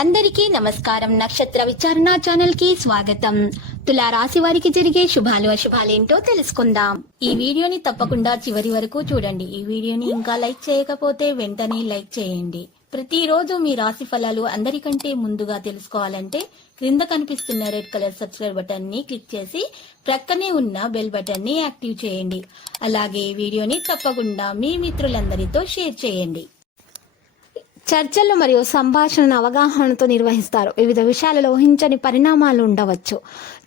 అందరికీ నమస్కారం. నక్షత్ర విచారణ ఛానల్ కి స్వాగతం. తులా రాశి వారికి జరిగే శుభాలు అశుభాలేంటో తెలుసుకుందాం. ఈ వీడియోని తప్పకుండా చివరి వరకు చూడండి. ఈ వీడియోని ఇంకా లైక్ చేయకపోతే వెంటనే లైక్ చేయండి. ప్రతిరోజు మీ రాశి ఫలాలు అందరికంటే ముందుగా తెలుసుకోవాలంటే క్రింద కనిపిస్తున్న రెడ్ కలర్ సబ్స్క్రైబ్ బటన్ ని క్లిక్ చేసి ప్రక్కనే ఉన్న బెల్ బటన్ ని యాక్టివ్ చేయండి. అలాగే ఈ వీడియోని తప్పకుండా మీ మిత్రులందరితో షేర్ చేయండి. చర్చలు మరియు సంభాషణను అవగాహనతో నిర్వహిస్తారు. వివిధ విషయాలలో ఊహించని పరిణామాలు ఉండవచ్చు.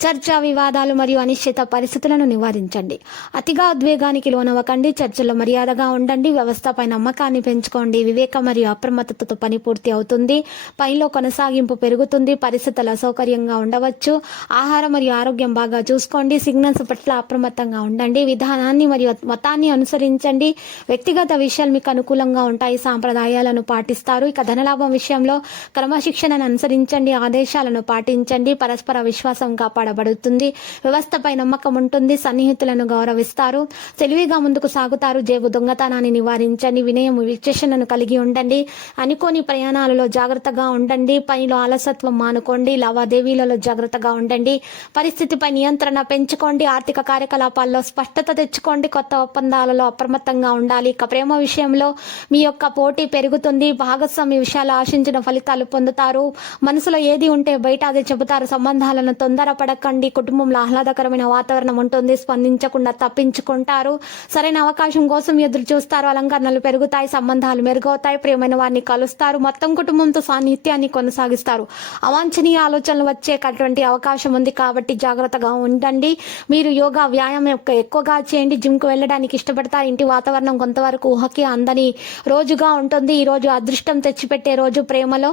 చర్చా వివాదాలు మరియు అనిశ్చిత పరిస్థితులను నివారించండి. అతిగా ఉద్వేగానికి లోనవ్వకండి. చర్చల్లో మర్యాదగా ఉండండి. వ్యవస్థపై నమ్మకాన్ని పెంచుకోండి. వివేకం మరియు అప్రమత్తతతో పని పూర్తి అవుతుంది. పనిలో కొనసాగింపు పెరుగుతుంది. పరిస్థితులు అసౌకర్యంగా ఉండవచ్చు. ఆహారం మరియు ఆరోగ్యం బాగా చూసుకోండి. సిగ్నల్స్ పట్ల అప్రమత్తంగా ఉండండి. విధానాన్ని మరియు మతాన్ని అనుసరించండి. వ్యక్తిగత విషయాలు మీకు అనుకూలంగా ఉంటాయి. సాంప్రదాయాలను పాటిస్తారు. ఇక ధనలాభం విషయంలో క్రమశిక్షణను అనుసరించండి. ఆదేశాలను పాటించండి. పరస్పర విశ్వాసం కాపాడబడుతుంది. వ్యవస్థపై నమ్మకం ఉంటుంది. సన్నిహితులను గౌరవిస్తారు. తెలివిగా ముందుకు సాగుతారు. జేబు దొంగతనాన్ని నివారించండి. వినయం విచక్షణను కలిగి ఉండండి. అనుకోని ప్రయాణాలలో జాగ్రత్తగా ఉండండి. పనిలో అలసత్వం మానుకోండి. లావాదేవీలలో జాగ్రత్తగా ఉండండి. పరిస్థితిపై నియంత్రణ పెంచుకోండి. ఆర్థిక కార్యకలాపాల్లో స్పష్టత తెచ్చుకోండి. కొత్త ఒప్పందాలలో అప్రమత్తంగా ఉండాలి. ఇక ప్రేమ విషయంలో మీ యొక్క పోటీ పెరుగుతుంది. భాగస్వామి విషయాలు ఆశించిన ఫలితాలు పొందుతారు. మనసులో ఏది ఉంటే బయట అదే చెబుతారు. సంబంధాలను తొందరపడకండి. కుటుంబంలో ఆహ్లాదకరమైన వాతావరణం ఉంటుంది. స్పందించకుండా తప్పించుకుంటారు. సరైన అవకాశం కోసం ఎదురు చూస్తారు. అలంకరణలు పెరుగుతాయి. సంబంధాలు మెరుగవుతాయి. ప్రియమైన వారిని కలుస్తారు. మొత్తం కుటుంబంతో సాన్నిహిత్యాన్ని కొనసాగిస్తారు. అవాంఛనీయ ఆలోచనలు వచ్చేటటువంటి అవకాశం ఉంది కాబట్టి జాగ్రత్తగా ఉండండి. మీరు యోగా వ్యాయామం ఎక్కువగా చేయండి. జిమ్కు వెళ్ళడానికి ఇష్టపడతారు. ఇంటి వాతావరణం కొంతవరకు ఊహకి అందని రోజుగా ఉంటుంది. ఈ రోజు అదృష్టం తెచ్చిపెట్టే రోజు. ప్రేమలో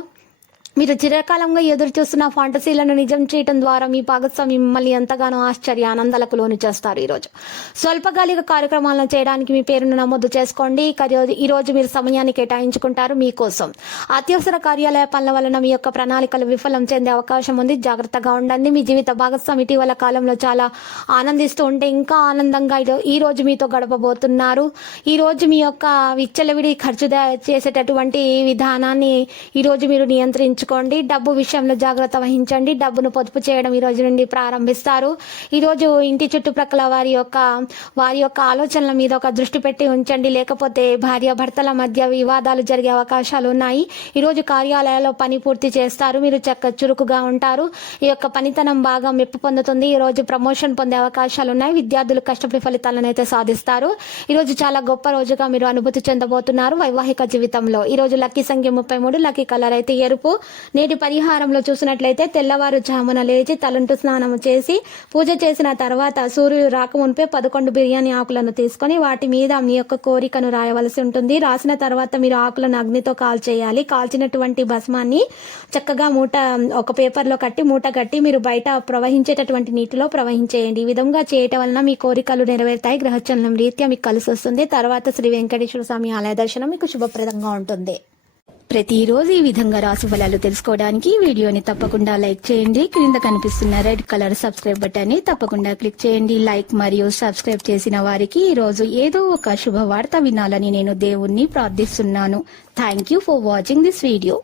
మీరు చిరకాలంగా ఎదురు చూస్తున్న ఫాంటసీలను నిజం చేయడం ద్వారా మీ భాగస్వామి మిమ్మల్ని ఎంతగానో ఆశ్చర్య ఆనందాలకు లోను చేస్తారు. ఈరోజు స్వల్పకాలిక కార్యక్రమాలను చేయడానికి మీ పేరును నమోదు చేసుకోండి. ఈ రోజు మీరు సమయాన్ని కేటాయించుకుంటారు మీకోసం. అత్యవసర కార్యాలయ పనుల వలన మీ యొక్క ప్రణాళికలు విఫలం చెందే అవకాశం ఉంది. జాగ్రత్తగా ఉండండి. మీ జీవిత భాగస్వామి ఇటీవల కాలంలో చాలా ఆనందిస్తూ ఉంటే ఇంకా ఆనందంగా ఈ రోజు మీతో గడపబోతున్నారు. ఈ రోజు మీ యొక్క విచ్చలవిడి ఖర్చు చేసేటటువంటి విధానాన్ని ఈ రోజు మీరు నియంత్రించుకోండి. డబ్బు విషయంలో జాగ్రత్త వహించండి. డబ్బును పొదుపు చేయడం ఈ రోజు నుండి ప్రారంభిస్తారు. ఈ రోజు ఇంటి చుట్టుప్రక్కల వారి యొక్క ఆలోచనల మీద ఒక దృష్టి పెట్టి ఉంచండి. లేకపోతే భార్య భర్తల మధ్య వివాదాలు జరిగే అవకాశాలు ఉన్నాయి. ఈ రోజు కార్యాలయాల్లో పని పూర్తి చేస్తారు. మీరు చురుకుగా ఉంటారు. ఈ యొక్క పనితనం బాగా మెప్పు పొందుతుంది. ఈ రోజు ప్రమోషన్ పొందే అవకాశాలు ఉన్నాయి. విద్యార్థులు కష్టపడి ఫలితాలను అయితే సాధిస్తారు. ఈ రోజు చాలా గొప్ప రోజుగా మీరు అనుభూతి చెందబోతున్నారు. వైవాహిక జీవితంలో ఈ రోజు లక్కీ సంఖ్య 33. లక్కీ కలర్ అయితే ఎరుపు. నేటి పరిహారంలో చూసినట్లయితే తెల్లవారుజామున లేచి తలంటు స్నానం చేసి పూజ చేసిన తర్వాత సూర్యుడు రాకమునిపే 11 బిర్యానీ ఆకులను తీసుకొని వాటి మీద మీ యొక్క కోరికను రాయవలసి ఉంటుంది. రాసిన తర్వాత మీరు ఆకులను అగ్నితో కాల్చేయాలి. కాల్చినటువంటి భస్మాన్ని చక్కగా ఒక పేపర్లో మూట కట్టి మీరు బయట ప్రవహించేటటువంటి నీటిలో ప్రవహించేయండి. ఈ విధంగా చేయటం వలన మీ కోరికలు నెరవేరుతాయి. గ్రహచలనం రీత్యా మీకు కలిసి వస్తుంది. తర్వాత శ్రీ వెంకటేశ్వర స్వామి ఆలయ దర్శనం మీకు శుభప్రదంగా ఉంటుంది. ప్రతిరోజు ఈ విధంగా రాశి ఫలాలు తెలుసుకోవడానికి వీడియోని తప్పకుండా లైక్ చేయండి. క్రింద కనిపిస్తున్న రెడ్ కలర్ సబ్స్క్రైబ్ బటన్ ని తప్పకుండా క్లిక్ చేయండి. లైక్ మరియు సబ్స్క్రైబ్ చేసిన వారికి ఈ రోజు ఏదో ఒక శుభవార్త వినాలని నేను దేవుణ్ణి ప్రార్థిస్తున్నాను. Thank you for watching this video.